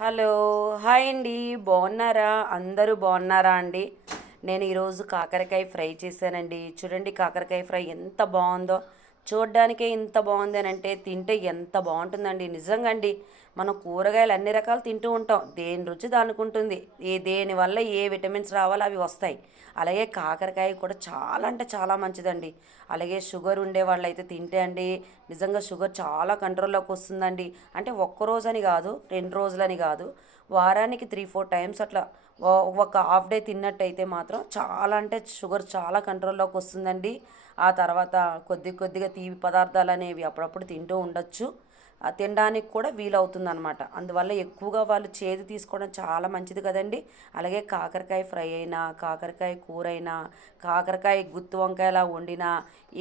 Hello. Hi అండి. బాగున్నారా? అందరూ బాగున్నారా అండి? నేను ఈరోజు కాకరకాయ ఫ్రై చేశానండి. చూడండి కాకరకాయ ఫ్రై ఎంత బాగుందో. చూడ్డానికే ఇంత బాగుంది అని అంటే తింటే ఎంత బాగుంటుందండి నిజంగా అండి. మనం కూరగాయలు అన్ని రకాలు తింటూ ఉంటాం, దేని రుచి దానికి ఉంటుంది. దేనివల్ల ఏ విటమిన్స్ రావాలో అవి వస్తాయి. అలాగే కాకరకాయ కూడా చాలా అంటే చాలా మంచిదండి. అలాగే షుగర్ ఉండే వాళ్ళైతే తింటే అండి నిజంగా షుగర్ చాలా కంట్రోల్లోకి వస్తుందండి. అంటే ఒక్కరోజని కాదు, 2 రోజులని కాదు, వారానికి 3-4 టైమ్స్ అట్లా ఒక హాఫ్ డే తిన్నట్టయితే మాత్రం చాలా అంటే షుగర్ చాలా కంట్రోల్లోకి వస్తుందండి. ఆ తర్వాత కొద్ది కొద్దిగా తీపి పదార్థాలు అనేవి అప్పుడప్పుడు తింటూ ఉండొచ్చు. తినడానికి కూడా వీలవుతుందనమాట. అందువల్ల ఎక్కువగా వాళ్ళు చేదు తీసుకోవడం చాలా మంచిది కదండి. అలాగే కాకరకాయ ఫ్రై అయినా, కాకరకాయ కూర అయినా, కాకరకాయ గుత్తి వంకాయలా వండినా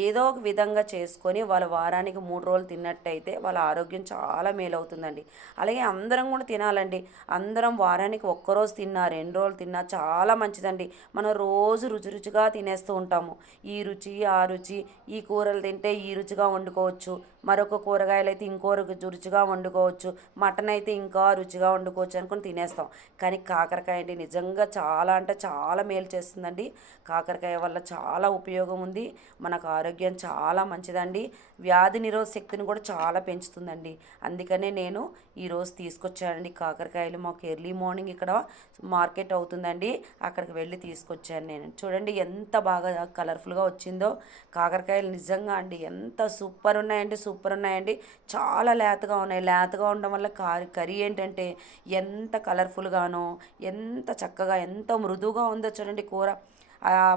ఏదో ఒక విధంగా చేసుకొని వాళ్ళు వారానికి 3 రోజులు తిన్నట్టయితే వాళ్ళ ఆరోగ్యం చాలా మేలవుతుందండి. అలాగే అందరం కూడా తినాలండి. అందరం వారానికి ఒక్కరోజు తిన్నా, 2 రోజులు తిన్నా చాలా మంచిదండి. మనం రోజు రుచి రుచిగా తినేస్తూ ఉంటాము. ఈ రుచి ఆ రుచి, ఈ కూరలు తింటే ఈ రుచిగా వండుకోవచ్చు, మరొక కూరగాయలు అయితే ఇంకో రుచిగా వండుకోవచ్చు, మటన్ అయితే ఇంకా రుచిగా వండుకోవచ్చు అనుకుని తినేస్తాం. కానీ కాకరకాయ అండి నిజంగా చాలా అంటే చాలా మేలు చేస్తుందండి. కాకరకాయ వల్ల చాలా ఉపయోగం ఉంది. మనకు ఆరోగ్యం చాలా మంచిదండి. వ్యాధి నిరోధక శక్తిని కూడా చాలా పెంచుతుందండి. అందుకనే నేను ఈరోజు తీసుకొచ్చానండి కాకరకాయలు. మాకు ఎర్లీ మార్నింగ్ ఇక్కడ మార్కెట్ అవుతుందండి, అక్కడికి వెళ్ళి తీసుకొచ్చాను నేను. చూడండి ఎంత బాగా కలర్ఫుల్గా వచ్చిందో కాకరకాయలు. నిజంగా అండి ఎంత సూపర్ ఉన్నాయండి, సూపర్ ఉన్నాయండి. చాలా లేతగా ఉన్నాయి. లేతగా ఉండడం వల్ల కర్రీ ఏంటంటే ఎంత కలర్ఫుల్గానో, ఎంత చక్కగా, ఎంత మృదువుగా ఉందో చూడండి కూర.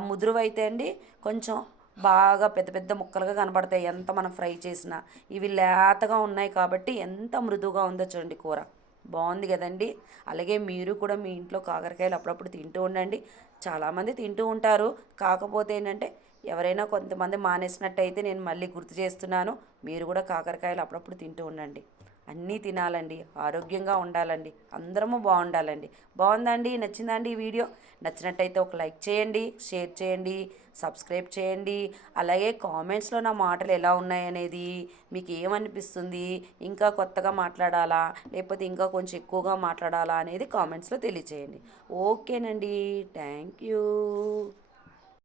ముదురువైతే అండి కొంచెం బాగా పెద్ద పెద్ద ముక్కలుగా కనబడతాయి ఎంత మనం ఫ్రై చేసినా. ఇవి లేతగా ఉన్నాయి కాబట్టి ఎంత మృదువుగా ఉందో చూడండి కూర. బాగుంది కదండి. అలాగే మీరు కూడా మీ ఇంట్లో కాకరకాయలు అప్పుడప్పుడు తింటూ ఉండండి. చాలామంది తింటూ ఉంటారు. కాకపోతే ఏంటంటే ఎవరైనా కొంతమంది మానేసినట్టయితే నేను మళ్ళీ గుర్తు చేస్తున్నాను, మీరు కూడా కాకరకాయలు అప్పుడప్పుడు తింటూ ఉండండి. అన్నీ తినాలండి, ఆరోగ్యంగా ఉండాలండి, అందరము బాగుండాలండి. బాగుందండి, నచ్చిందండి ఈ వీడియో? నచ్చినట్టయితే ఒక లైక్ చేయండి, షేర్ చేయండి, సబ్స్క్రైబ్ చేయండి. అలాగే కామెంట్స్లో నా మాటలు ఎలా ఉన్నాయనేది, మీకు ఏమనిపిస్తుంది, ఇంకా కొత్తగా మాట్లాడాలా లేకపోతే ఇంకా కొంచెం ఎక్కువగా మాట్లాడాలా అనేది కామెంట్స్లో తెలియచేయండి. ఓకేనండి. Thank you.